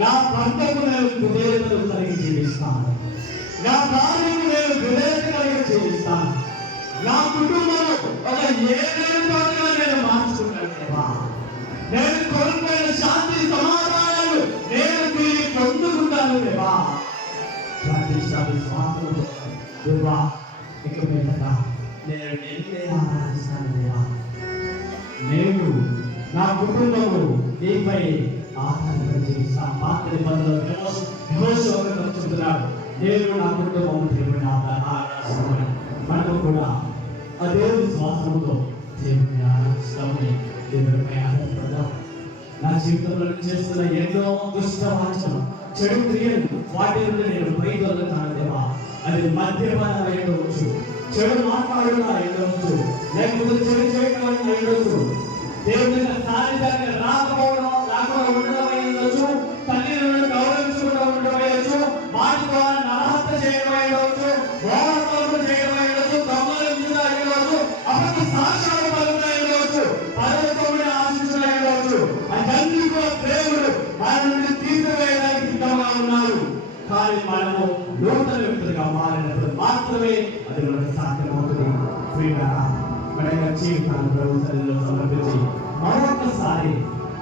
నా భర్తకు నేను విధేయతను కలిగి జీవిస్తాను. నా భార్యకు నేను విధేయత కలిగి జీవిస్తాను. నా కుటుంబం ఒక ఏదైనా నేను మార్చుకుంటాను దేవా. నేను కోల్పోయిన శాంతి సమాధానాలు నేను తిరిగి పొందుకుంటాను దేవా. దేవా ఇక మీదట నేను నిన్నే ఆరాధిస్తాను దేవా. నేను నా కుటుంబము నీపై ఆధారంగా జీవిస్తాను. పాత నిబంధనలు చెబుతున్నాడు, నేను నా కుటుంబం దేవుని ఆరాధిస్తామని. మనము కూడా అదే విశ్వాసంతో దేవుని ఆరాధిస్తామని దేవునిపై ఆధారపడదాం. నా జీవితంలో చేస్తున్న ఎన్నో దుష్ట వాంఛలు, చెడు క్రియలు, వాటి నుండి నేను బయటొలుగుతాను దేవా. అది మద్యపానం అయ్యవచ్చు, చెడు మాట్లాడడం అయ్యవచ్చు, లేకపోతే చెడు చేయడం అయ్యవచ్చు, దేవుని సాన్నిధ్యాన్ని రాకపోవడం ఉండడం అయ్యవచ్చు, తల్లిదండ్రులను గౌరవించడం ఉండడం అయ్యవచ్చు, వాటి ద్వారా నరహత్య చేయడం అయ్యవచ్చు, మోసములు చేయడం అయ్యవచ్చు, దొంగలించడం అయ్యవచ్చు, అబద్ధ సాక్ష్యాలు పలుకులు అయ్యవచ్చు, పరలోకమును ఆశించడం అయ్యవచ్చు. అదన్నీ కూడా దేవుడు మన నుండి తీసివేయడానికి సిద్ధంగా ఉన్నారు. కానీ మనము నూతన వ్యక్తులుగా మారినప్పుడు మాత్రమే అది మనకు సాధ్యమవుతుంది. మన యొక్క జీవితాన్ని ప్రభు సన్నిధిలో సమర్పించి మరొకసారి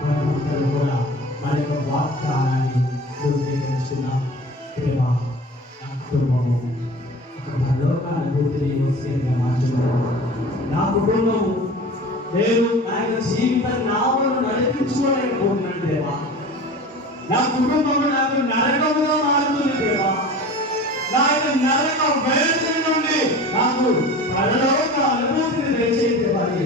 మనమందరూ కూడా మన యొక్క వాగ్దానాన్ని పూర్తీకరిస్తున్నాం. ప్రేమ నా కుటుంబము ఒక పరలోకాన్ని పూర్తిగా మార్చుకున్నాను. నా కుటుంబము నేను నా యొక్క జీవిత నామను నడిపించుకోలేకపోతున్నాను దేవా. నా కుటుంబము నాకు నరకముగా మారుతుంది దేవా. నా యొక్క నరక వేదన నుండి నాకు పరలోక అనుభూతిని దయచేసి వారి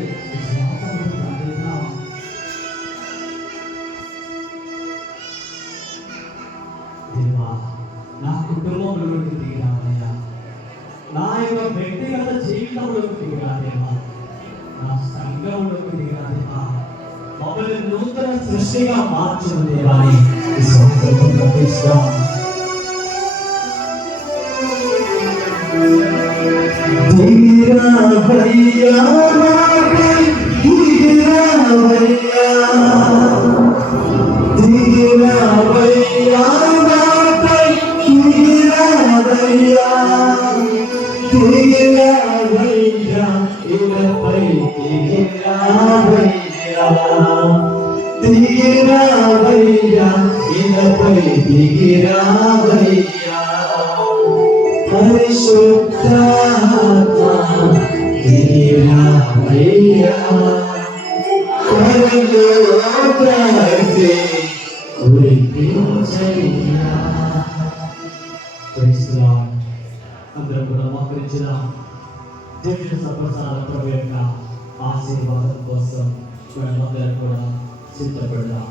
దేవా. నా కుటుంబంలోకి దిగిరావయ్యా. నా యొక్క వ్యక్తిగత జీవితంలోకి దిగిరా దేవా. నా సంఘంలోకి దిగిరా దేవా. మమ్మల్ని నూతన సృష్టిగా మార్చిన దేవాని అందరూ కూడా మోకరించిన దేవుని సప్రసాద ప్రభు యొక్క ఆశీర్వాదం కోసం కూడా సిద్ధపడదాం.